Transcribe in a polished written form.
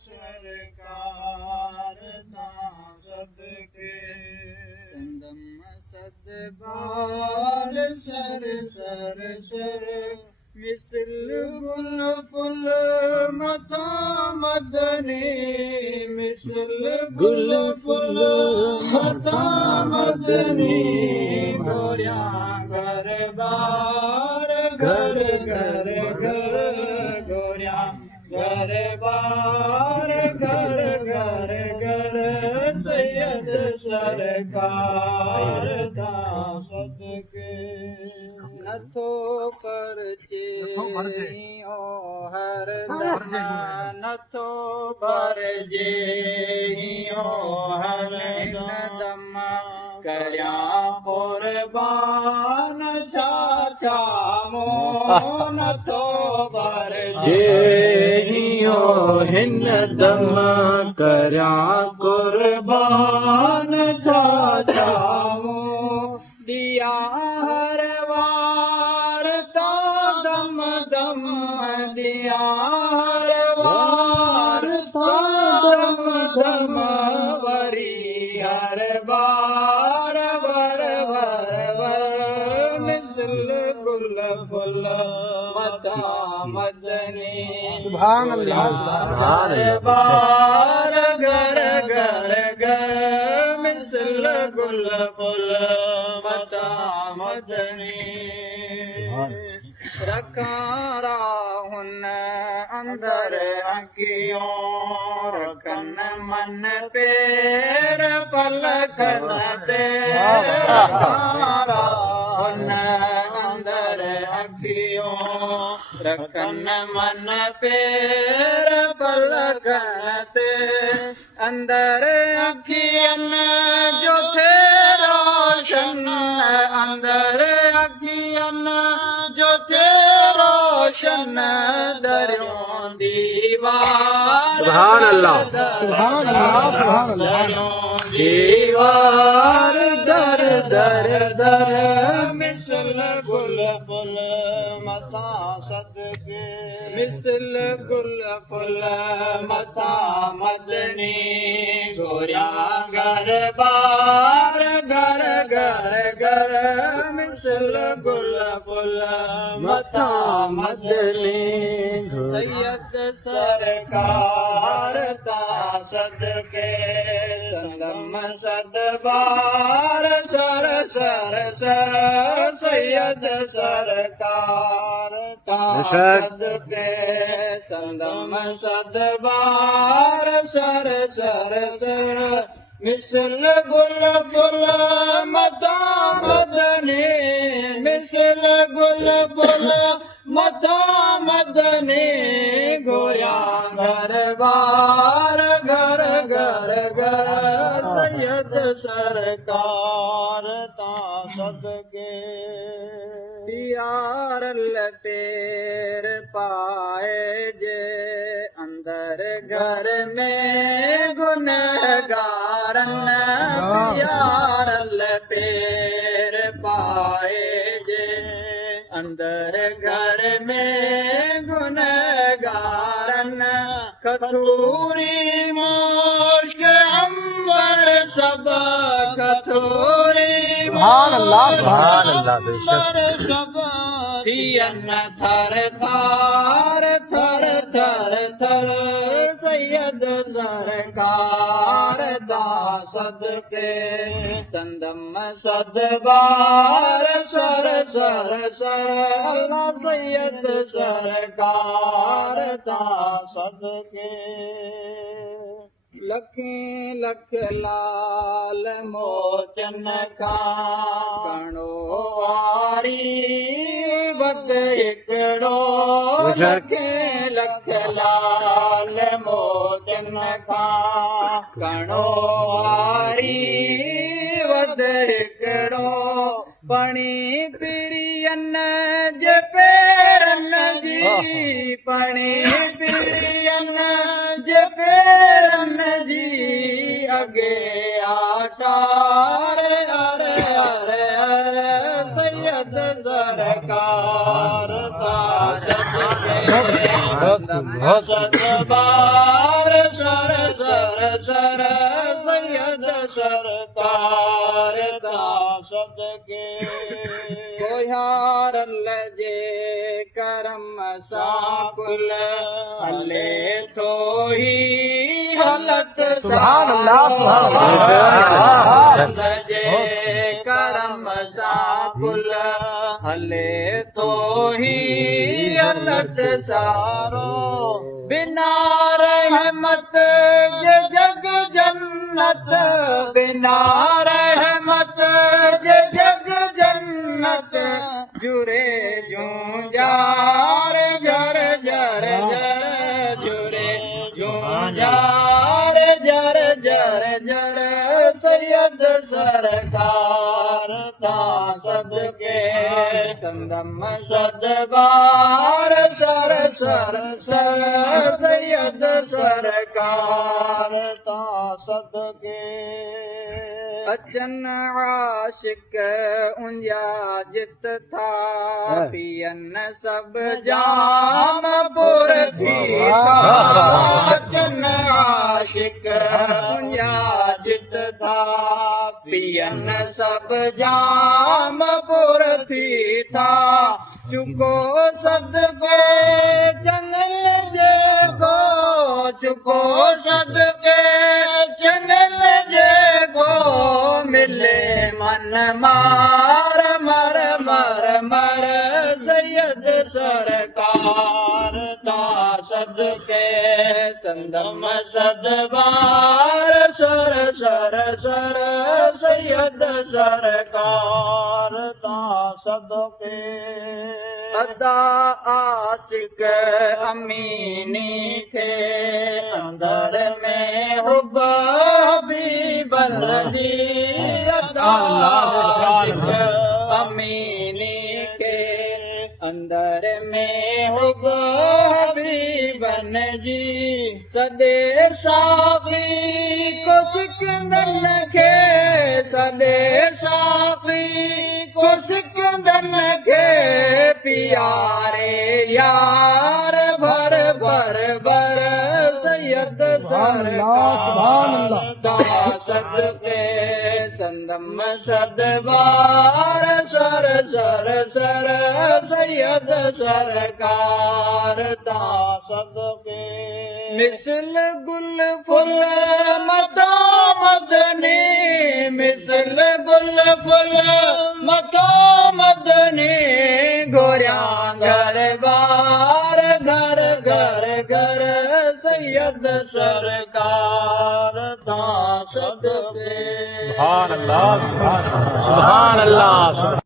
सरकार ता सदके संदम सदबार सर सर सर मिसल गुल फुल मता मदनी मिसल गुल फुल मता मदनी गोरिया घर बार घर घर घर गोरिया घर बार घर घर घर सैयद सरकार दा सदके नथो परचे ओ हर नथो परजे ओ हर दम करया कुर्बान छा छा मो नथो परजे हिन दम करया कुर्बान छा छा मो दिया हर वार ता दम दम दिया हर वार ता दम दम वरी हर बार वर वर वर मिसल गुल फुल मता मदनी सुभान अल्लाह हर बार घर घर घर मिसल गुल फुल मता मदनी रखारा हुन अंदर अखियों रखन मन पेर पलकन ते रखारा हुन अंदर अखियों रखन मन पेर पलकन ते अंदर अखियन जो थे रोशन अंदर अखियन जो थे रोशन दरियों दीवार सुभान अल्लाह सुभान अल्लाह सुभान अल्लाह दीवार दर दर दर मिसल गुल फुल मता सदके मिसल गुल फुल मता मदनी गोरिया घर बार घर घर घर मिसल गुल फुल मता मदनी सैयद सरकार ता सदके संगम सदबार सर सर सर सैयद सरकार ता सदके संगम सदबार सर सर सर मिसल गुल फुल मता मदनी मिसल गुल फुल मता मदनी गोरिया घर बार घर घर घर सैयद सरकार ता सदके प्यार लतेर पाए जे अंदर घर में गुनहगारन प्यार लतेर पाए जे अंदर घर में गुनहगारन कथूरी मोश्क अंबर सब कथूरी सुभान अल्लाह बेशक सब थियन थर थार थर थर थर सैयद सरकार दा सदके संदम सदबार सर सर सर अल्लाह सैयद सरकार दा सदके लखी लख लाल मोचन खां कणो वारी वध हिकिड़ो लखे लख लाल मोचन खां कणो वारी वध हिकिड़ो पणी पिरियन जे पेरन जी पणी पिरियन जे पेरन जी अगे आटार अरे अरे अरे सैयद सरकार सतबार सर सर सर सैयद सरकार दा सदके कोहार लजे करम साकुल हले तो ही हलत सुभान अल्लाह, सुभान कोहार लजे करम साकुल हले तो ही हलत सारो बिना रहमत जे जग जन्नत बिना रहमत जे जग जन्नत जुरे जूं जार जर जर जर जुरे जूं जार जर जर जर सैयद सरकार ता सदके संदम सदबार सर सर सर सैयद सरकार ता सदके अचन आशिक उंजा जित था पियन सब जाम पुर थी अचन आशिक उंजा जित था पियन सब जाम पुर थी था चुको सदके जंगल जे गो चुको सदके जंगल जे गो मिले मन मार मर मर मर सैयद सरकार ता सदके संदम सदबार सर सर सर सैयद सरकार ता सदके अदा आशिक अमीनी थे अंदर में हुब हबीब बंदी अदा आशिक अमीनी के अंदर में हुब हबीब जी सदे साफ़ी को सिकंदन खे सदे साफ़ी को सिकंदन खे प्यारे यार भर भर भर सैयद सरकार ता सदके संदम सदबार सर सर सर सैयद सरकार ता सदके मिसल गुल फुल मता मदनी मिसल गुल फुल मता मदनी गोरिया घर बार घर घर घर सैयद सरकार ता सदके सुभान अल्लाह, सुभान अल्लाह, सुभान अल्लाह, सुभान